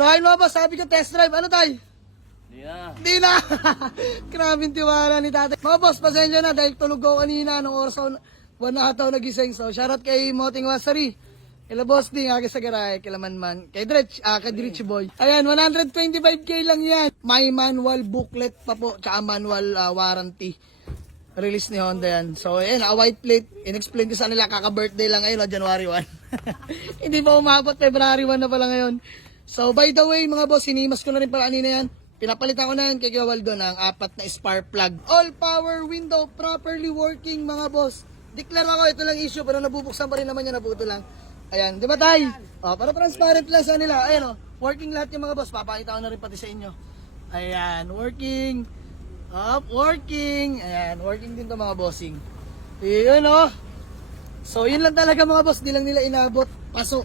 So ayun mga boss, sabi ko test drive. Ano tay? Di na. Di na! Grabe yung tiwala ni tatay. Mga boss, pasensya na dahil tulog ako kanina nung oras ako, 1 na ataw nagising. So shoutout kay Moting Wasari. Kila boss din, aga sa garahe, kila Manman. Kay Dretch Boy. Ayan, 125k lang yan. May manual booklet pa po, tsaka manual warranty. Release ni Honda yan. So ayan, white plate. In-explain ko sa nila, kaka-birthday lang ngayon, January 1. Hindi pa umabot, February 1 na pala ngayon. So by the way, mga boss, hinimas ko na rin pala kanina yan. Pinapalitan ko na yan kay Waldo ng 4 na spark plug. All power window, properly working mga boss. Declare ako, ito lang issue, pero nabubuksan pa rin naman yan, nabuto lang. Ayan, di ba tay? Oh, para transparent lang sa nila. Ayan working lahat yung mga boss. Papakita ko na rin pati sa inyo. Ayan, working. Working. Ayan, working din to mga bossing. Ayan So, yun lang talaga mga boss. Di lang nila inabot. Paso.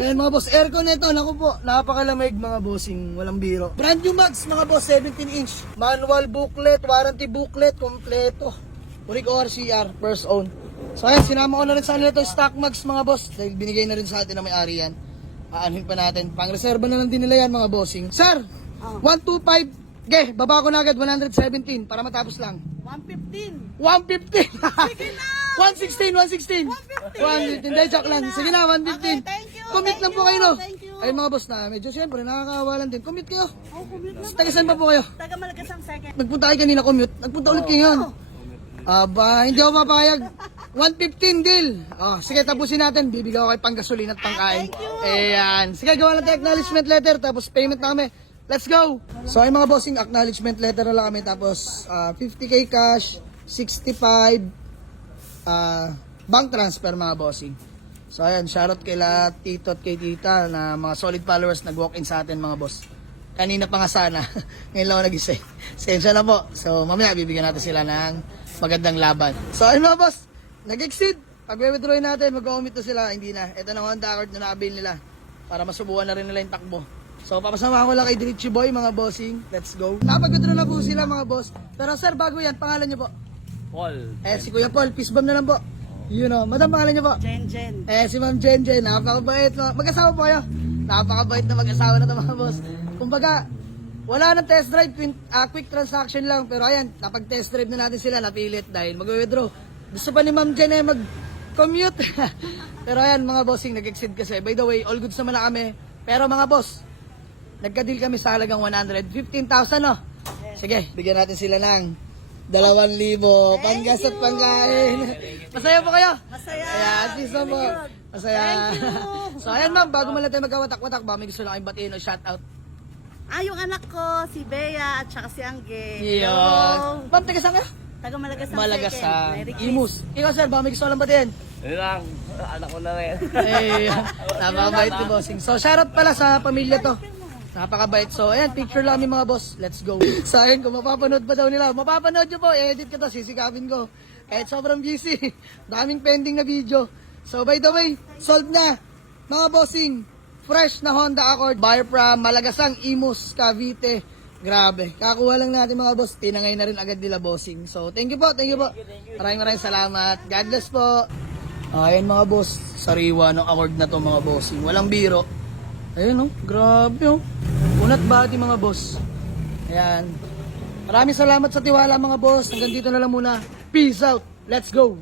Ayan mga boss, aircon nito, naku po, napakalamig mga bossing, walang biro. Brand new mags mga boss, 17 inch. Manual booklet, warranty booklet, kompleto. Uric ORCR, first own. So ayan, sinama ko na rin sa nila ito, stock mags mga boss, dahil binigay na rin sa atin na may-ari yan. Aanhin pa natin, pang reserva na lang din nila yan mga bossing. Sir, 125, baba ko na agad, 117, para matapos lang. 115. 115! Sige na! 116! 115, hindi, joke lang. Sige na, 115. Okay, thank you. Commit lang po kayo, no? Thank you. Ay mga boss na, medyo siyempre, nakakawalan din. Commit kayo. Commute na. Tagasan pa po kayo? Taga Malagasang second. Nagpunta kayo kanina, commute. Nagpunta ulit kayo ngayon. Aba, hindi ako mapayag. 115 deal. Oh, sige, tapusin natin. Bibigyan ko kayo pang gasolina at pangkain. Thank you. Ayan. Sige, gawa natin acknowledgement letter, tapos payment na kami. Let's go! So ay mga bossing, acknowledgement letter na lang kami, tapos 50k cash, 65 bank transfer mga bossing. So ayan, shoutout kay tito at kay tita na mga solid followers nag-walk-in sa atin mga boss. Kanina pa nga sana, ngayon lang ako nag-isay. Sensya na po. So mamaya bibigyan natin sila ng magandang laban. So ayun mga boss, nag-exceed. Pag withdrawin natin, mag-commit na sila, hindi na. Ito na Honda Accord na nakabil nila para masubukan na rin nila yung takbo. So papasama ko lang kay Dretch Boy mga bossing. Let's go. Napag-withdraw na po sila mga boss. Pero sir, bago yan, pangalan niyo po? Paul. Si Kuya Paul, peace bomb na lang po. Madam, pangalan niyo po? Jen. Si Ma'am Jen, napakabait. Mag-asawa po kayo? Napakabait na mag-asawa na ito mga boss. Kumbaga, wala nang test drive, quick transaction lang. Pero ayan, napag-test drive na natin sila, napilit dahil mag-withdraw. Gusto pa ni Ma'am Jen mag-commute. Pero ayan mga bossing, nag-exceed kasi. By the way, all goods naman na kami. Pero mga boss, nagka-deal kami sa halagang 115,000 no? Sige, bigyan natin sila ng 2,000 panggas at pangkain. Masaya po kayo? Masaya. Ayan, at least po. Masaya. So ayan ma'am, bago man lang tayo magkawatak-watak, ba may gusto lang kayong batiin o shoutout? Yung anak ko, si Bea at saka si Angge. Yun. Ma'am, taga saan ka? Taga Malagasang Malagasang. Merry Christmas. Imus. Ikaw sir, ba may gusto lang batiin? Yun lang. Anak ko na rin. Napakabait ni bossing. So shoutout pala sa pamilya to. Napakabait. So ayan, picture lang ni mga boss. Let's go. So ayan, kung mapapanood pa daw nila, mapapanood nyo po, i-edit ko to, sisikapin ko. Kahit sobrang busy, daming pending na video. So by the way, sold na mga bossing. Fresh na Honda Accord, buyer from Malagasang, Imus, Cavite. Grabe, kakuha lang natin mga boss. Tinangay na rin agad nila bossing. So thank you po, thank you po. Maraming salamat. God bless po. Ayan mga boss, sariwa ng Accord na to mga bossing. Walang biro. Ayun grabe Unat body mga boss. Ayan. Maraming salamat sa tiwala mga boss. Hanggang dito na lang muna. Peace out. Let's go.